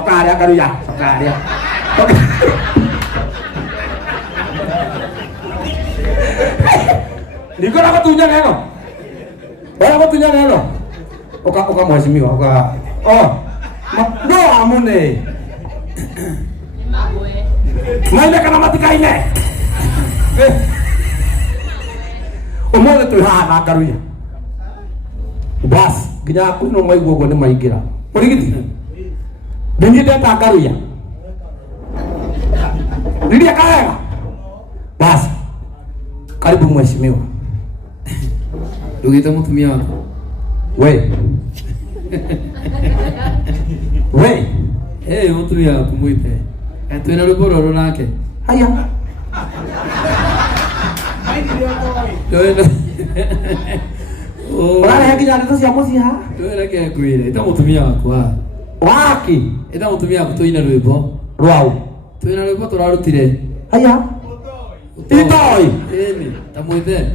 Sokaria Karuya, sokaria. Niko na katunya neno. Wala katunya neno. Oka mheshimiwa, oka. Oh. No amune. Maile kana matikaine. Omole tu ha Karuya. Bas, kinya kuno mai gogo ne maigira. Murigiti. Bengi data Karuya. Ndio kaya. Bas. Karibu mheshimiwa. Ndugu mtumia wako. We. We. Mtumia wako muite. Twina ruboro nake. Haya. Wala haki ya ndoto ya mozi ha. Twina ke kwire. Ita mutumia wako ha. Waki. Ita mutumia wako twina rwimbo. Rwau. Twina rwimbo turarutire. Haya. Itoi. Eni, tamuite.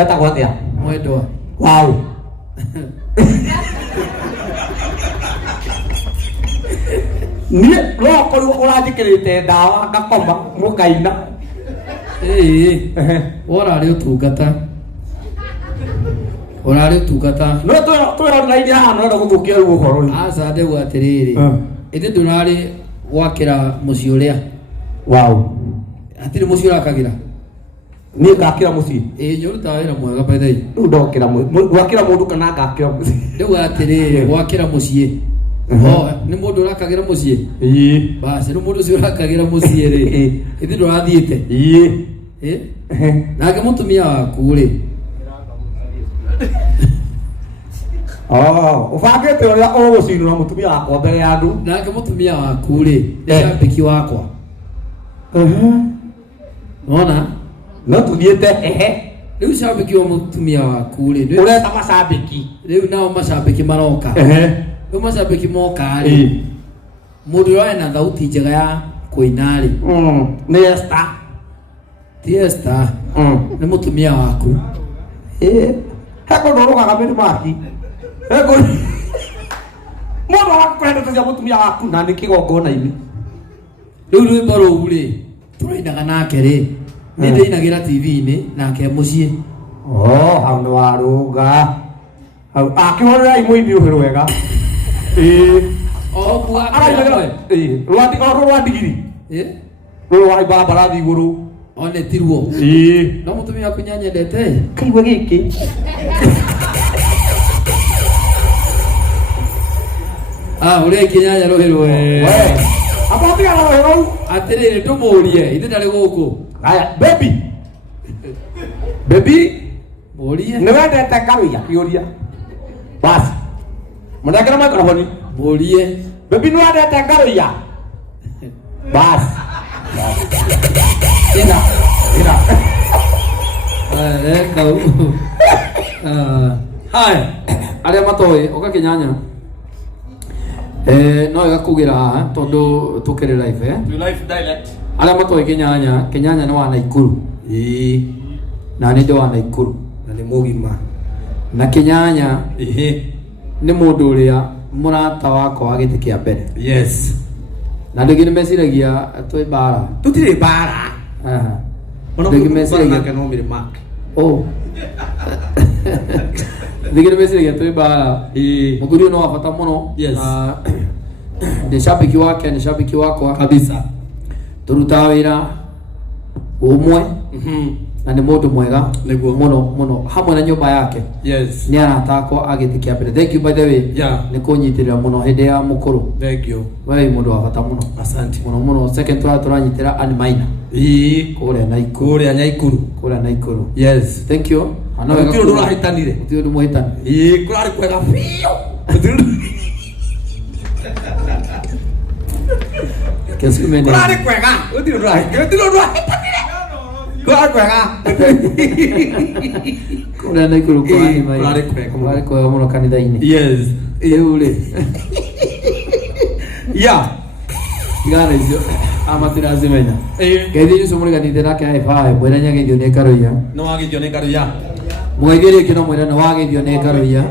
Eta kwatia. Mwendwa. Wow. Ni roko ru urathikirite ndawa ngakoma mukaina. Orari utungata. Orari utungata. No to na idia hano ndo guthukia ru uhoro. Asa ndegu atiriri. Ite ndurari gwakira muci uria. Wow. Atiri muci urakagira. Ni ngakira muci. Nyoruta wira mwega by the way. Ru ndokira gwakira mundu kana ngakira muci. Ndegu atiriri gwakira muci. Ni mundu urakagira muci. Basi ni mundu ucio urakagira muci ri. Ite ndurathiite. Nake mutumia waku ri. Ufangite uria ugucinura mutumia wakwa mbere ya andu. Nake mutumia waku ri. Ndicambiki wakwa. Nona? No tuthiete Riu cambiki wa mutumia waku ri. Ureta macambiki. Riu nao macambiki maroka. Riu macambiki moka ri. Mundu uria na thauti njega ya kuina ri. Ni Esther. Ti Esther. Ni mutumia waku. Heko ndorogaga miri maki. Heko mundu arakwenda tucia mutumia waku na ni kigongona-ini. Riu rwimbo ruu ri turainaga nake ri. Ni ndinagira TV-ini nake mucii. Hau ni waruga. Hau akihorera imuithi uhiru wega. Arainagira. Rwadigiri. Ruru wa barabara iguru. One tirwo. No mutumia waku nyanyendete. Kaigwe giki. Uri kinyanya ruhirwe. Apa pia rohero? Atiriri tumurie, ithe ndari guku. Aya, baby. Baby, murie. Ni wendete Karuya kiuria. Bas. Mundakira microphone. Murie. Baby ni wendete Karuya. Bas. Ina. Kau. Hai. Aria matoi, oka kinyanya. No igakugira haha tondu tukiri live To live dialect. Aria matoi kinyanya ni wa Naikuru. Na ni ndo wa Naikuru. Na ni mugima. Na kinyanya ni mundu uria murata wako wa giti kia mbere. Yes. Na ndigi meciragia twi bara. Tutire bara. Ndigi meciragia no mire mark. Ndigi meciragia twi bara. Muthuri no wabata muno. Yes. Ni shabiki wake, ni shabiki wakwa Kabisa. Turuta wira umwe. Na ni mundu mwega muno hamwe na nyumba yake. Yes. Ni aratakwa agitikia mbere. Thank you by the way. Ni kunyitirira muno hindi ya mukuru. Thank you. Wewe mundu wa bata muno. Asante. Muno second turanyitira ani maina. Kuria Naikuru. Yes. Thank you. Ano wega kuria urahitanire. Utio ndu muhitani. Kurari kwega fiyo. Kesimene. Kurari kwega. Utio ndu urahitanire. Kurari kwega. Kuria Naikuru kwa ani maina. Kurari kwega muno kanitha-ini. Yes. Uri. Igana icio amatira zimenya. Gethi icio muri kanitha nake aifae mwena nyagithio ni Karuya. No wagithio ni Karuya. Mugaithio kino mwena no wagithio ni Karuya.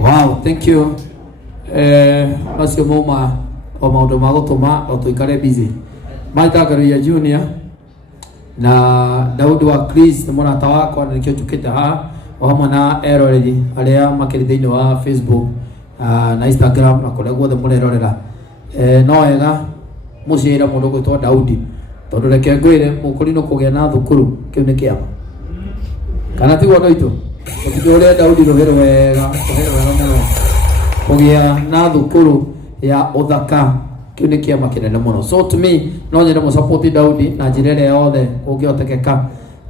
Wow, thank you. macio mauma o maundu ma gutuma o tuikare busy Martha Karuya Junior na Daudi wa Chris na mwana tawako na nikio tukite ha o hamwe na eroreri aria makiri thiini wa Facebook na Instagram na kuria guothe murerorera no wega muciira mundu gwitwa Daudi tondu reke ngwire mukuri no kugia na thukuru kiu ni kiama kana tigwo no itu tukiuria Daudi rohero wega muno kugia na thukuru ya uthaka kiu ni kiama kinene muno. So to me no nyende mu support Daudi na njira ĩrĩa yothe ũngĩhotekeka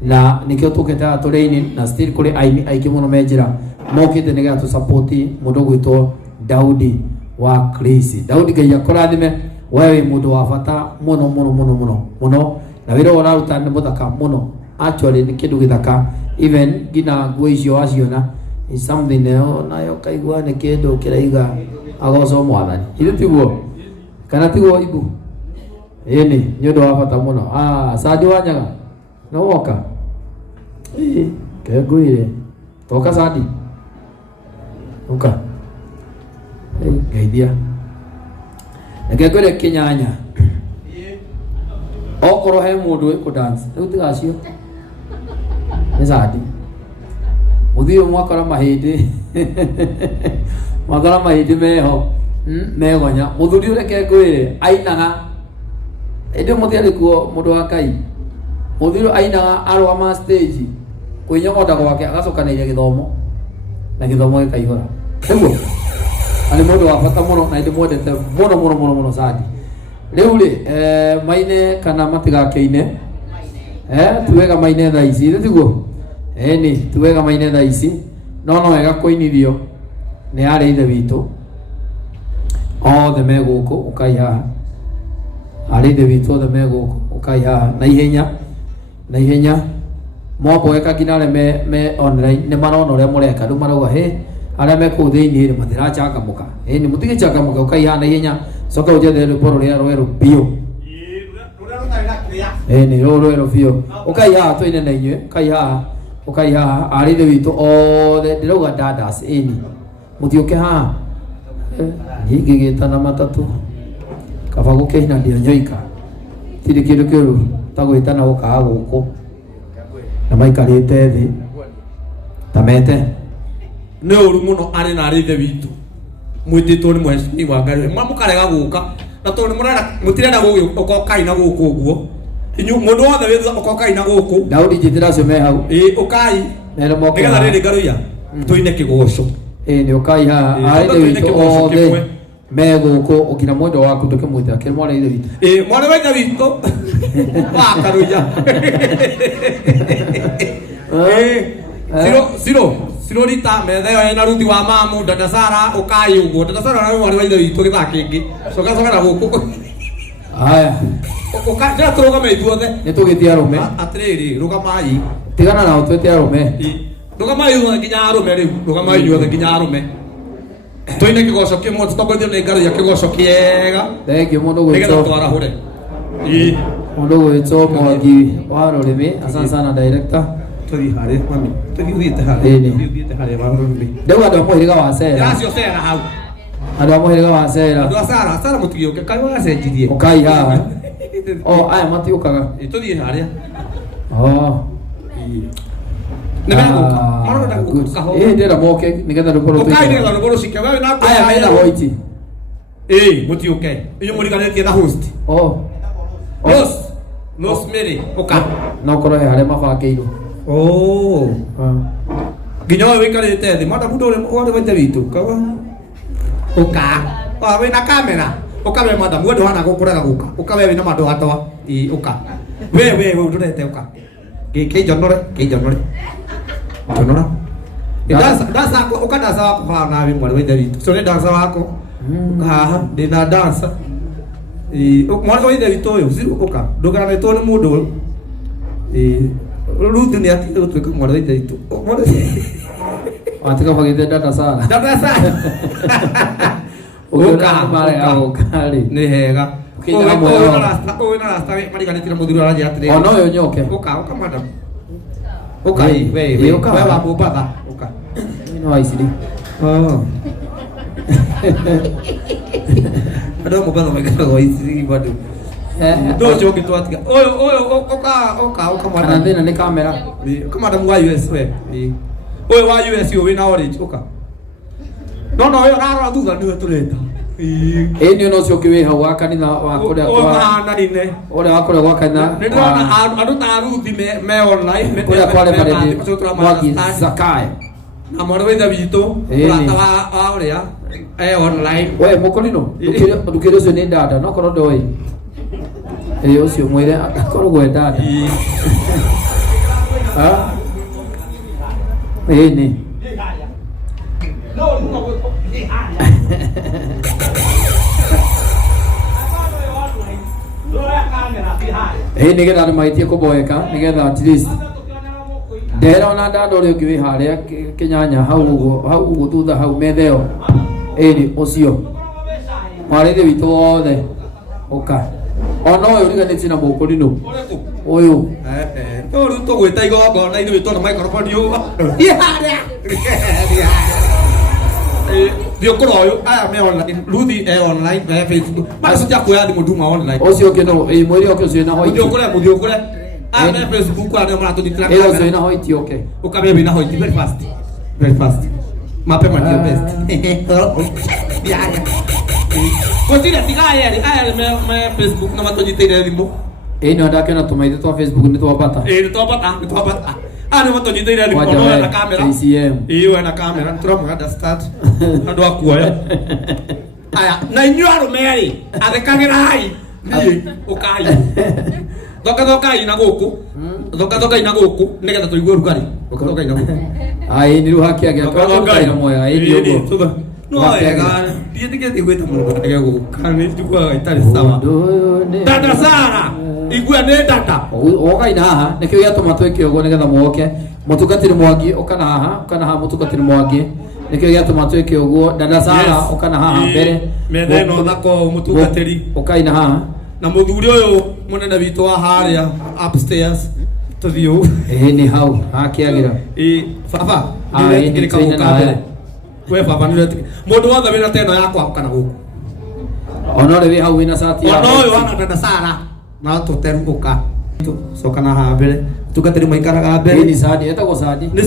na nikio tukite atũrĩini na still kuri aini aingĩ muno menjira mokite nigetha tu support mundu gwitwo Daudi wa Chris. Daudi Ngai akũrathime wewe mundu wa bata muno muno muno muno muno na wĩra ũraruta nĩ mũthaka muno. Actually ni kindu githaka even gina nguo icio waciona is something nayo kaigua ni kindu kiraiga agoco mwathani ithu tiguo kana tiguo ibu ni nyondo wa bata muno. Sadi Wanyaga no woka keguire toka Sadi uka geithia ngegore kinyanya okoro he mundu iku dance riu tigacio ni Sadi muthio mwakora mahindi mwakora mahindi meho megonya muthuri ureke ngwire ainaga indi muthia kuo mundu wa Kai muthuri ainaga arwa stage kwinyongoda gwake agacokanĩria githomo na githomo gikaihura niguo ani mundu wa bata muno na ndi mwendete muno muno muno muno Sadi. Riu ri maine kana matigakeine tuwega maine thaa ici tiguo ni tuwega maine thaa ici no wega kuinithio ni ari ithe witu othe me guku ukai haha ari ithe witu othe me guku ukai haha na ihenya mombo eka kinare me online ne marona uria mureka ndu marauga aria me kuu thiini ri matirachangamuka ni mutigichangamuka ukai haha na ihenya soka ujethe rwimbo ruria rweru bio ni rweru bio ukai haha twine na inyue ukai haha ari ithe witu othe ndirauga dadas muthiuke haha ngigitana matatu kaba gukehina ndia nyoika tiri kindu kiuru ta gwitana gukaa guku na maikarite thi tamete ni uru muno ari na ari ithe witu mwititwo ni mheshimiwa wa Ngai mukarega guka na tondu mutirenda gukai na guku uguo inyu mundu wothe withu ukokai na guku Daudi njithira cio me hau ukai nere moke nigetha riri Ngaruya tuine kigoco ni ukai haha ari ithe witu othe me guku ukina mwendo waku ndukimwita kiri mwana ithe witu mwana wa ithe witu wa Ngaruya Siro rita methe yo ena ruthi wa mamu dada Sara ukai uguo dada Sara na mwana wa ithe witu githa kingi coka na guku haya ukandira turugame ithuothe ni tugitia rume atiriri rugamai tigana nao twetia rume rugamai ithuothe nginya arume riu rugamai ithuothe nginya arume tuine kigoco kimwe tutongorio ni Ngaruya kigoco kiega thengio mundu nigetha gwitwo twarahure mundu gwitwo Mwangi wa rurimi asante sana director tuthi hari mami tuthiite hari wa rurimi ndauga andu a muhiriga wa Sera gracio Sera hau andu a muhiriga wa Sera andu a Sara mutigioke kai wacenjirie ukai haha aya matiukaga tuthi haria ndĩra moke nĩgetha rũkorwo ũkainĩra rũgũrũ cike wewe na aya mena hoiti mũtiũke inyuĩ mũriganĩtie na host Rosemary ũka no korwo he harĩa mabangĩirwo nginya wewe wĩikarĩte thĩ madamu ndũrĩ waithe witũ ũka wĩna kamera ũka we madamu we ndũhana gũkũrega gũka ũka we wĩna mandũ atwa ũka we ndũrete ũka kĩnjonore Tonora. Dansa ukadasa wako hapa na mwana wa ithe witu. So ni dansa wako. Haha ndina dansa. Mwana wa ithe witu uyu ziru uka. Ndugana ni toni mundu. Ruthi ni ati utuika mwana wa ithe witu. Atika bagite data sana. Uka mare au kali. Ni hega. Uyu na rasta mariganitira muthuru araje atire. Ono yo nyoke. Uka madam. Ukai we wa Mombasa uka no ICD Ada mau kan mereka kau isi badu. Tuh coba gitu aja. Oka mana? Nanti kamera. Kemana mau US we? Wa US yo wina ori oka. No yo raro tu kan dua tu leta. Ini ono sio kiwe hawa kanina wakora kwa. Mana ini? Ora wakora wakana. Ndio adu taru di me online me. Ora kwale pare. Waki Zakai. Amor we Davito. Ora tawa ahora ya. Online. Oye, mokolino. Tu quieres venir dada, no koro doi. Eu sio muere koro go dada. Ah? Ini. Ni get out mai tie ko boy ka, ni get at least. Dera na da do le ki hare kenyanya hau tu da hau medeo. Ni osio. Mare de vito de. Oka. Ono yo ni tina mo ko dino. Oyo. To ru to we tai go na ni to na mai ko pa dio. Dio ko yo me online. Ludi online me Facebook. Ma so ja ko ya di mo duma online. Osio ke no mo ri o ke so na hoi. Dio ko le. Me Facebook ko ana mara to di clan. So na hoi ti okay. O ka be na hoi ti very fast. Very fast. Ma pe man dio best. Ya. Ko ti da tiga ya me Facebook na ma to di te di mo. No da ke na to mai to Facebook ni to bata. To bata. Ano mo to dito ile lipo na kamera. Iyo na kamera. Trump ada start. Ando akua ya. Aya, na nyuaro meri. Ade kamera hai. Ni ukai. Doka ina goku. Doka ina goku. Nega to igwe rugari. Doka ina goku. Ai ni ruhaki ya doka ina moya. Ai ni goku. No ya kan. Dia tiga igwe tamu nega goku. Kan ni juga itali sawa. Dada sana. Igwe ne data oga ina ha nekyo ya tomato ekyo nega moke mutukatiri mwagi okana ha mutukatiri mwagi nekyo ya tomato ekyo go dada sara okana ha mbere mede no nako mutukatiri okaina ha na muthuri uyu munene witu wa haria upstairs tuthio ni hau hakiagira baba ni kamuka we baba ni mundu wothe wina teno yakwa kana guku onore we hau wina sati ya ono wana dada sara na to teruka soka na habere tukatiri maikara habere ni sadi etagwo sadi ni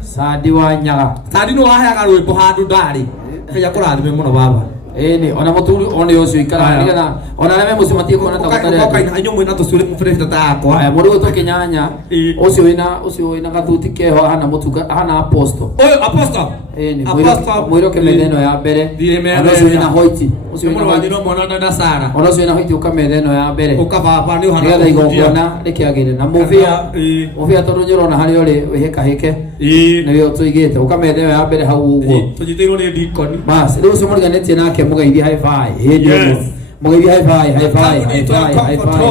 sadi wa nyaga sadi no wahaga rwimbo handu ndari kaya kurathime muno baba ni ona muturi one ucio ikara nigana ona neme mucimatie kona ta gutare oka ina anyo mwina to sure mufreta ta akwa aya muri to kenyanya ucio wina gathuti keho hana mutuka hana apostle apostle ni mwiro ke medeno ya mbere ona ucio wina hoiti ucio wina wanyino mwana dada sara ona ucio wina hoiti uka medeno ya mbere uka baba ni hana nigetha igongona rikiagire na muvia tondu nyurona hari uri wihika hike nio tuigite uka medeno ya mbere hau uguo tujiteirwo ni dikoni bas riu ucio muriganitie nake mugeithia high five mugeithia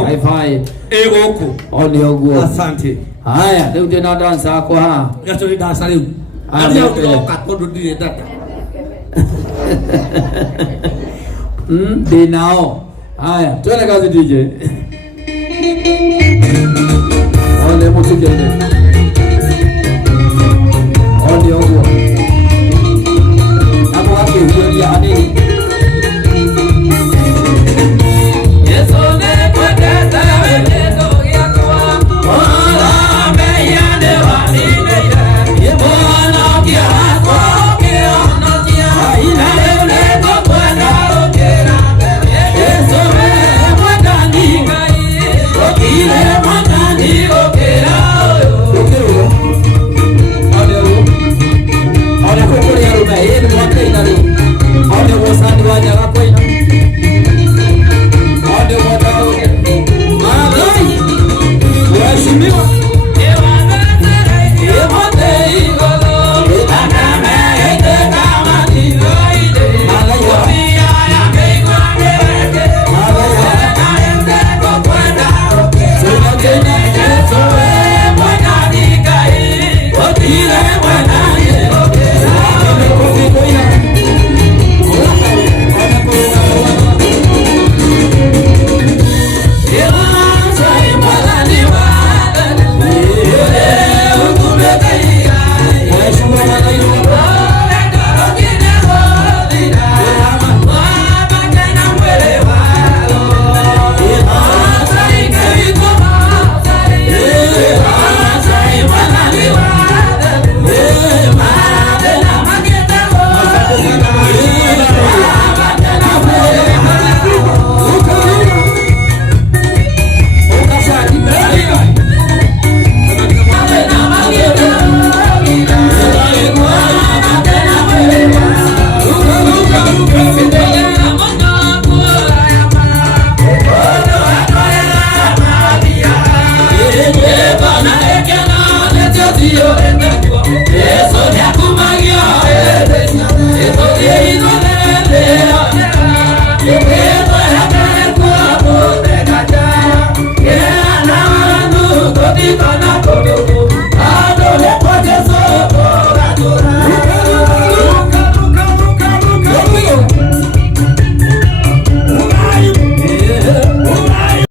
high five goku oni uguo asante haya riu ndina dance akwa ha gato ni dance riu ari utoka tondu ndire data dinao haya tuone kazi DJ ole musikende oni uguo hapo wake huyo ya hanini